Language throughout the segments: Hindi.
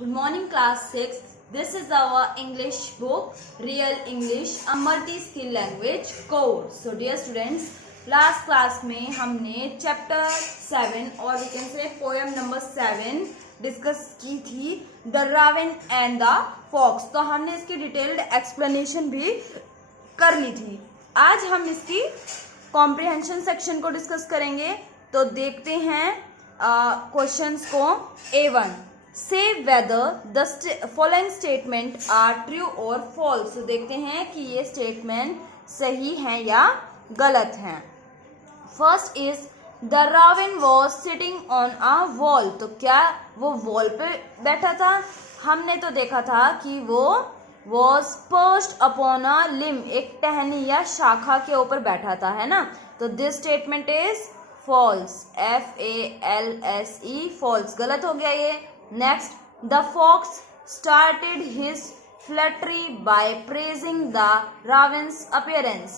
Good morning class 6. This is our English book Real English a multi-skill language course. So dear students, last class में हमने chapter 7 और we can say poem number 7 discuss की थी The Raven and the Fox. तो हमने इसकी डिटेल्ड एक्सप्लेनेशन भी कर ली थी. आज हम इसकी कॉम्प्रिहेंशन सेक्शन को डिस्कस करेंगे. तो देखते हैं क्वेश्चंस को. A1 Say whether the following statement are true or false. तो देखते हैं कि ये स्टेटमेंट सही है या गलत है. First is the Ravan was sitting on a wall. तो क्या वो वॉल पे बैठा था? हमने तो देखा था कि वो वॉज पर्च्ड अपॉन अ लिम, एक टहनी या शाखा के ऊपर बैठा था, है ना. तो this statement is false. FALSE false, गलत हो गया ये. Next, the fox started his flattery by praising the raven's appearance.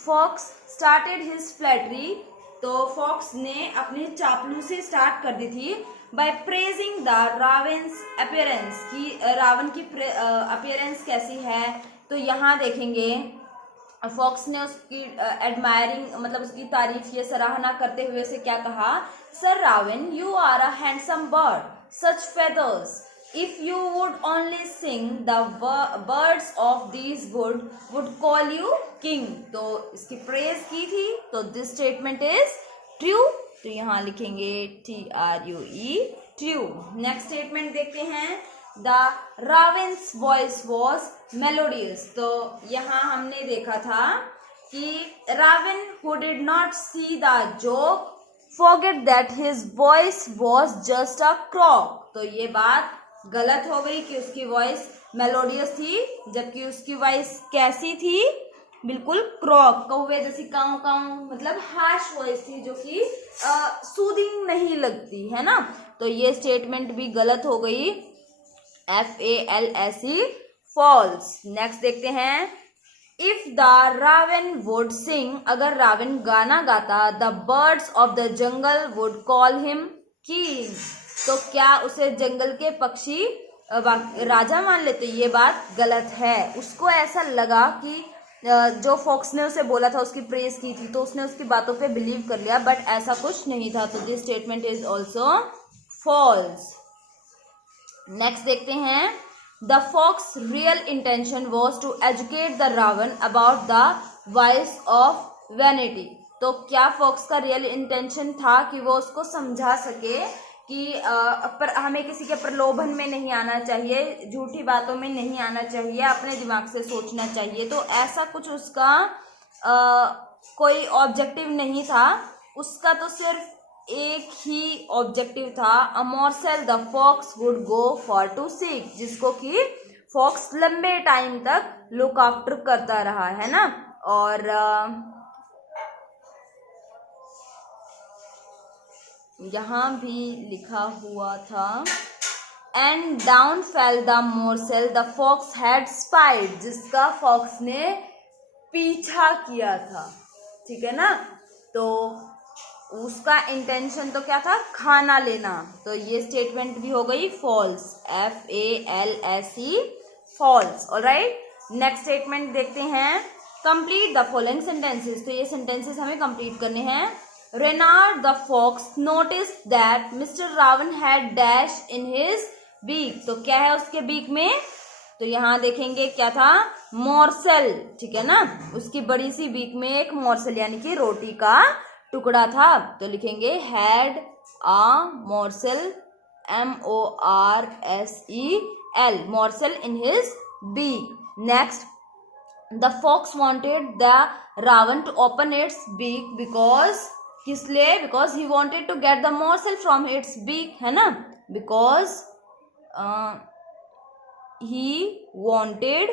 Fox started his flattery. तो fox ने अपनी चापलूसी स्टार्ट कर दी थी by praising the raven's appearance, कि रावण की appearance कैसी है. तो यहाँ देखेंगे फॉक्स ने उसकी एडमायरिंग मतलब उसकी तारीफ या सराहना करते हुए से क्या कहा. Sir raven, you are a handsome bird, such feathers. If you would only sing, the birds of these would call you king. तो इसकी प्रेज की थी. तो दिस स्टेटमेंट इज ट्रू. तो यहाँ लिखेंगे TRUE, ट्रू. नेक्स्ट स्टेटमेंट देखते हैं. The raven's voice was melodious. तो यहाँ हमने देखा था कि Ravan who did not see the joke forget that his voice was just a croak. तो ये बात गलत हो गई कि उसकी वॉइस मेलोडियस थी, जबकि उसकी वॉइस कैसी थी? बिल्कुल क्रॉक, कौवे जैसी काऊ काऊ, मतलब हार्श वॉइस थी जो कि सूदिंग नहीं लगती, है ना. तो ये स्टेटमेंट भी गलत हो गई. FALSE false. नेक्स्ट देखते हैं. If the raven would sing, अगर रावण गाना गाता, the birds of the jungle would call him king. तो क्या उसे जंगल के पक्षी राजा मान लेते? ये बात गलत है. उसको ऐसा लगा कि जो फॉक्स ने उसे बोला था, उसकी प्रेज की थी, तो उसने उसकी बातों पे बिलीव कर लिया, बट ऐसा कुछ नहीं था. तो this statement is also false. Next देखते हैं. The fox's real intention was to educate the Ravan about the vice of vanity. तो क्या फॉक्स का रियल इंटेंशन था कि वो उसको समझा सके कि हमें किसी के प्रलोभन में नहीं आना चाहिए, झूठी बातों में नहीं आना चाहिए, अपने दिमाग से सोचना चाहिए. तो ऐसा कुछ उसका कोई ऑब्जेक्टिव नहीं था. उसका तो सिर्फ एक ही ऑब्जेक्टिव था. A morsel the fox would go for to seek, जिसको कि फॉक्स लंबे टाइम तक लुक आफ्टर करता रहा, है ना. और यहाँ भी लिखा हुआ था and down fell the morsel the fox had spied, जिसका फॉक्स ने पीछा किया था, ठीक है ना. तो उसका इंटेंशन तो क्या था? खाना लेना. तो ये स्टेटमेंट भी हो गई false. FALSE false. Alright. Next statement देखते हैं. Complete the following sentences. तो ये सेंटेंसेस हमें कंप्लीट करने हैं. Reynard the fox notice that mister raven had dash in his beak. तो क्या है उसके बीक में? तो यहाँ देखेंगे क्या था? मोरसेल, ठीक है ना. उसकी बड़ी सी बीक में एक मोरसेल यानी कि रोटी का टुकड़ा था. तो लिखेंगे had a morsel, MORSEL, morsel in his beak. Next, the fox wanted the raven to open its beak because, किस लिए? Because he wanted to get the morsel from its beak, है ना. Because he wanted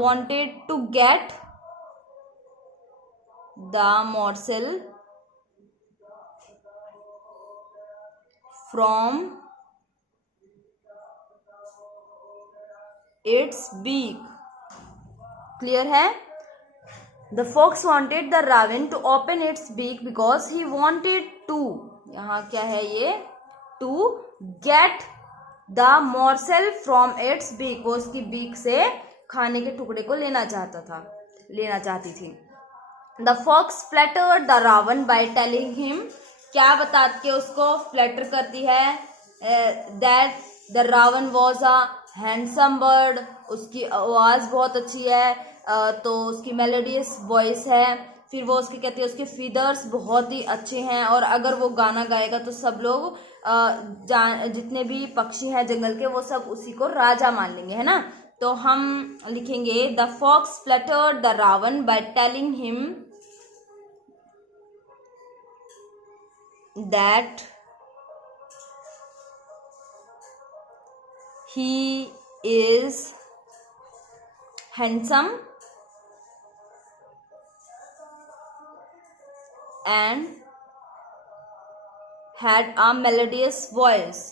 wanted to get the morsel from its beak. Clear है. The fox wanted the raven to open its beak because he wanted to, यहाँ क्या है ये, to get the मॉर्सेल from its beak, वो उसकी बीक से खाने के टुकड़े को लेना चाहती थी। The fox flattered the raven by telling him, क्या बता के उसको फ्लैटर करती है, that the raven was a handsome bird, उसकी आवाज़ बहुत अच्छी है, तो उसकी मेलोडियस वॉइस है। फिर वो उसकी कहती है उसके फीदर्स बहुत ही अच्छे हैं, और अगर वो गाना गाएगा तो सब लोग जितने भी पक्षी हैं जंगल के वो सब उसी को राजा मान लेंगे, है ना। तो हम लिखेंगे the fox flattered the raven by telling him that he is handsome and had a melodious voice.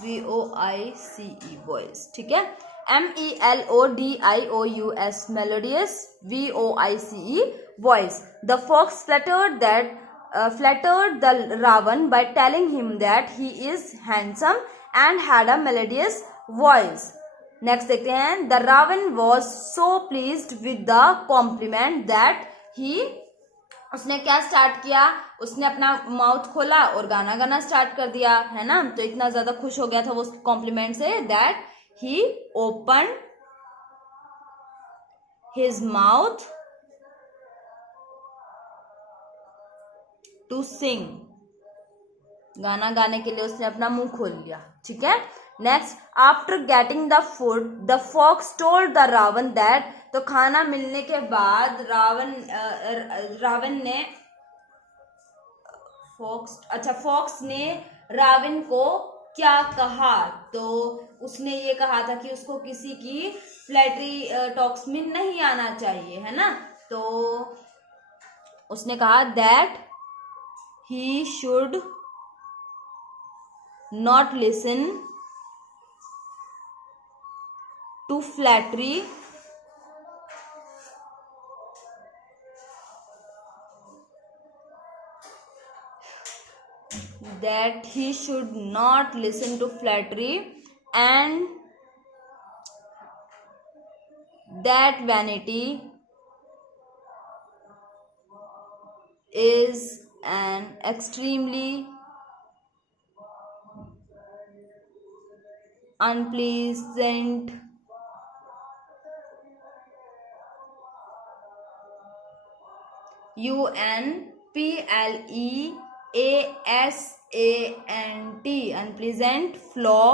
VOICE voice, ठीक है। MELODIOUS melodious, VOICE voice. The fox flattered the Ravan by telling him that he is handsome and had a melodious voice. Next देखते हैं, the Ravan was so pleased with the compliment that उसने क्या स्टार्ट किया, उसने अपना माउथ खोला और गाना गाना स्टार्ट कर दिया, है ना। तो इतना ज्यादा खुश हो गया था वो कॉम्प्लीमेंट से, that he open his mouth to sing, गाना गाने के लिए उसने अपना मुंह खोल लिया, ठीक है। Next, after getting the food the fox told the raven that, तो खाना मिलने के बाद रावण ने फॉक्स ने रावण को क्या कहा, तो उसने ये कहा था कि उसको किसी की फ्लैटरी टॉक्स में नहीं आना चाहिए, है ना। तो उसने कहा that he should not listen to flattery and that vanity is an extremely unpleasant unpleasant flaw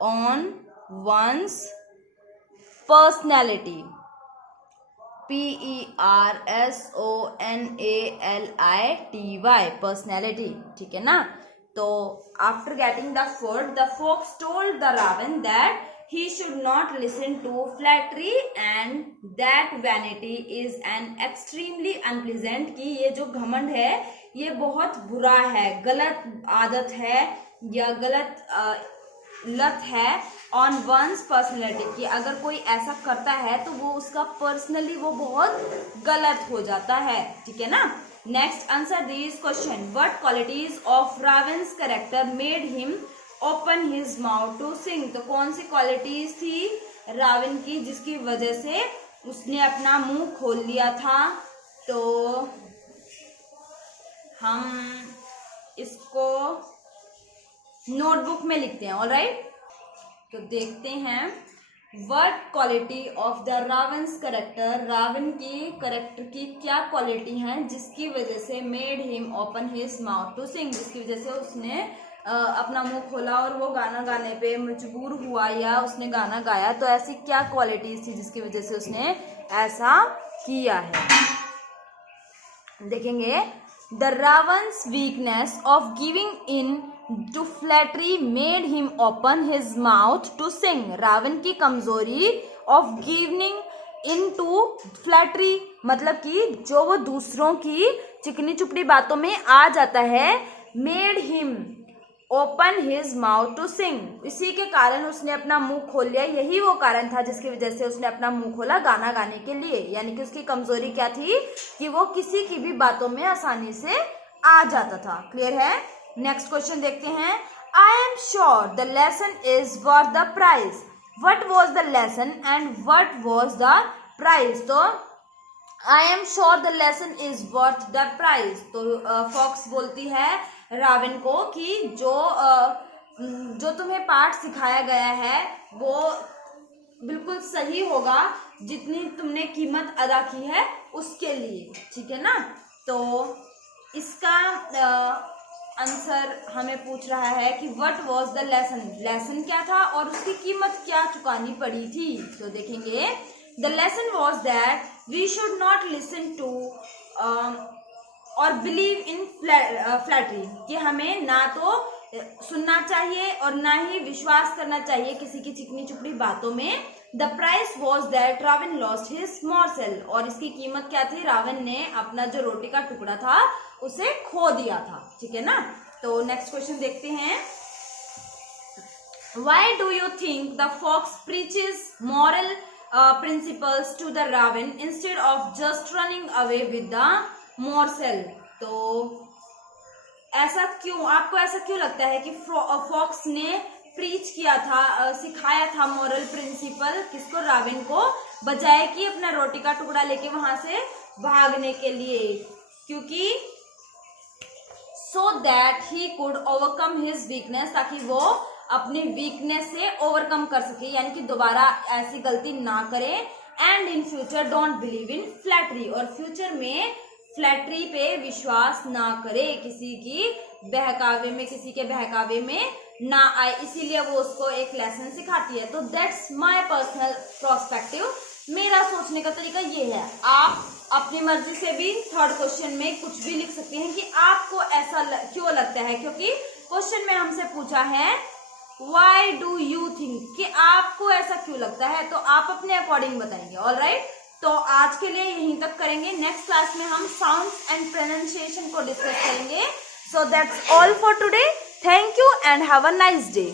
on one's personality, PERSONALITY, personality, ठीक है ना। तो after getting the food the fox told the raven that he should not listen to flattery and that vanity is an extremely unpleasant, कि ये जो घमंड है ये बहुत बुरा है, गलत आदत है या गलत लत है ऑन वंस पर्सनैलिटी, कि अगर कोई ऐसा करता है तो वो उसका पर्सनली वो बहुत गलत हो जाता है, ठीक है ना। Next, answer this question, what qualities of raven's character made him open his mouth to sing, तो कौन सी क्वालिटीज थी रावण की जिसकी वजह से उसने अपना मुंह खोल लिया था। तो हम इसको नोटबुक में लिखते हैं, ऑलराइट। तो देखते हैं what quality of the raven's character, raven की कैरेक्टर की क्या क्वालिटी हैं जिसकी वजह से made him open his mouth to sing, जिसकी वजह से उसने अपना मुंह खोला और वो गाना गाने पे मजबूर हुआ या उसने गाना गाया। तो ऐसी क्या क्वालिटीज थी जिसकी वजह से उसने ऐसा किया है, देखेंगे। The raven's weakness of giving in to flattery made him open his mouth to sing, raven की कमजोरी of giving in to flattery, मतलब कि जो वो दूसरों की चिकनी चुपड़ी बातों में आ जाता है, made him open his mouth to sing, इसी के कारण उसने अपना मुंह खोल लिया, यही वो कारण था जिसकी वजह से उसने अपना मुंह खोला गाना गाने के लिए। यानी कि उसकी कमजोरी क्या थी कि वो किसी की भी बातों में आसानी से आ जाता था। क्लियर है? नेक्स्ट क्वेश्चन देखते हैं। I am sure the lesson is worth the prize, what was the lesson and what was the prize. तो I am sure the lesson is worth the prize, तो फॉक्स बोलती है रावण को कि जो तुम्हें पाठ सिखाया गया है वो बिल्कुल सही होगा, जितनी तुमने कीमत अदा की है उसके लिए। ठीक है ना? तो इसका आंसर हमें पूछ रहा है कि what was the lesson, lesson क्या था और उसकी कीमत क्या चुकानी पड़ी थी। तो देखेंगे, the lesson was that we should not listen to और बिलीव इन फ्लैटरी, कि हमें ना तो सुनना चाहिए और ना ही विश्वास करना चाहिए किसी की चिकनी चुपड़ी बातों में। The price was that raven lost his morsel, और इसकी कीमत क्या थी, रावण ने अपना जो रोटी का टुकड़ा था उसे खो दिया था। ठीक है ना? तो नेक्स्ट क्वेश्चन देखते हैं। Why do you think the fox preaches moral principles to the raven instead of just running away with the morsel. तो ऐसा क्यों, आपको ऐसा क्यों लगता है कि फॉक्स ने प्रीच किया था, सिखाया था मॉरल प्रिंसिपल किसको, रावण को, बजाय कि अपना रोटी का टुकड़ा लेके वहां से भागने के लिए? क्योंकि so that he could overcome his weakness, ताकि वो अपनी वीकनेस से ओवरकम कर सके, यानी कि दोबारा ऐसी गलती ना करे। And in future don't believe in flattery, और फ्यूचर में फ्लैटरी पे विश्वास ना करे, किसी की बहकावे में, किसी के बहकावे में ना आए, इसीलिए वो उसको एक लेसन सिखाती है। तो दैट्स माय पर्सनल पर्सपेक्टिव, मेरा सोचने का तरीका ये है। आप अपनी मर्जी से भी थर्ड क्वेश्चन में कुछ भी लिख सकते हैं कि आपको ऐसा क्यों लगता है, क्योंकि क्वेश्चन में हमसे पूछा है व्हाई डू यू थिंक, कि आपको ऐसा क्यों लगता है, तो आप अपने अकॉर्डिंग बताएंगे। ऑलराइट, तो आज के लिए यहीं तक करेंगे। नेक्स्ट क्लास में हम साउंड एंड प्रोनाउंसिएशन को डिस्कस करेंगे। So that's all for today. Thank you and have a nice day.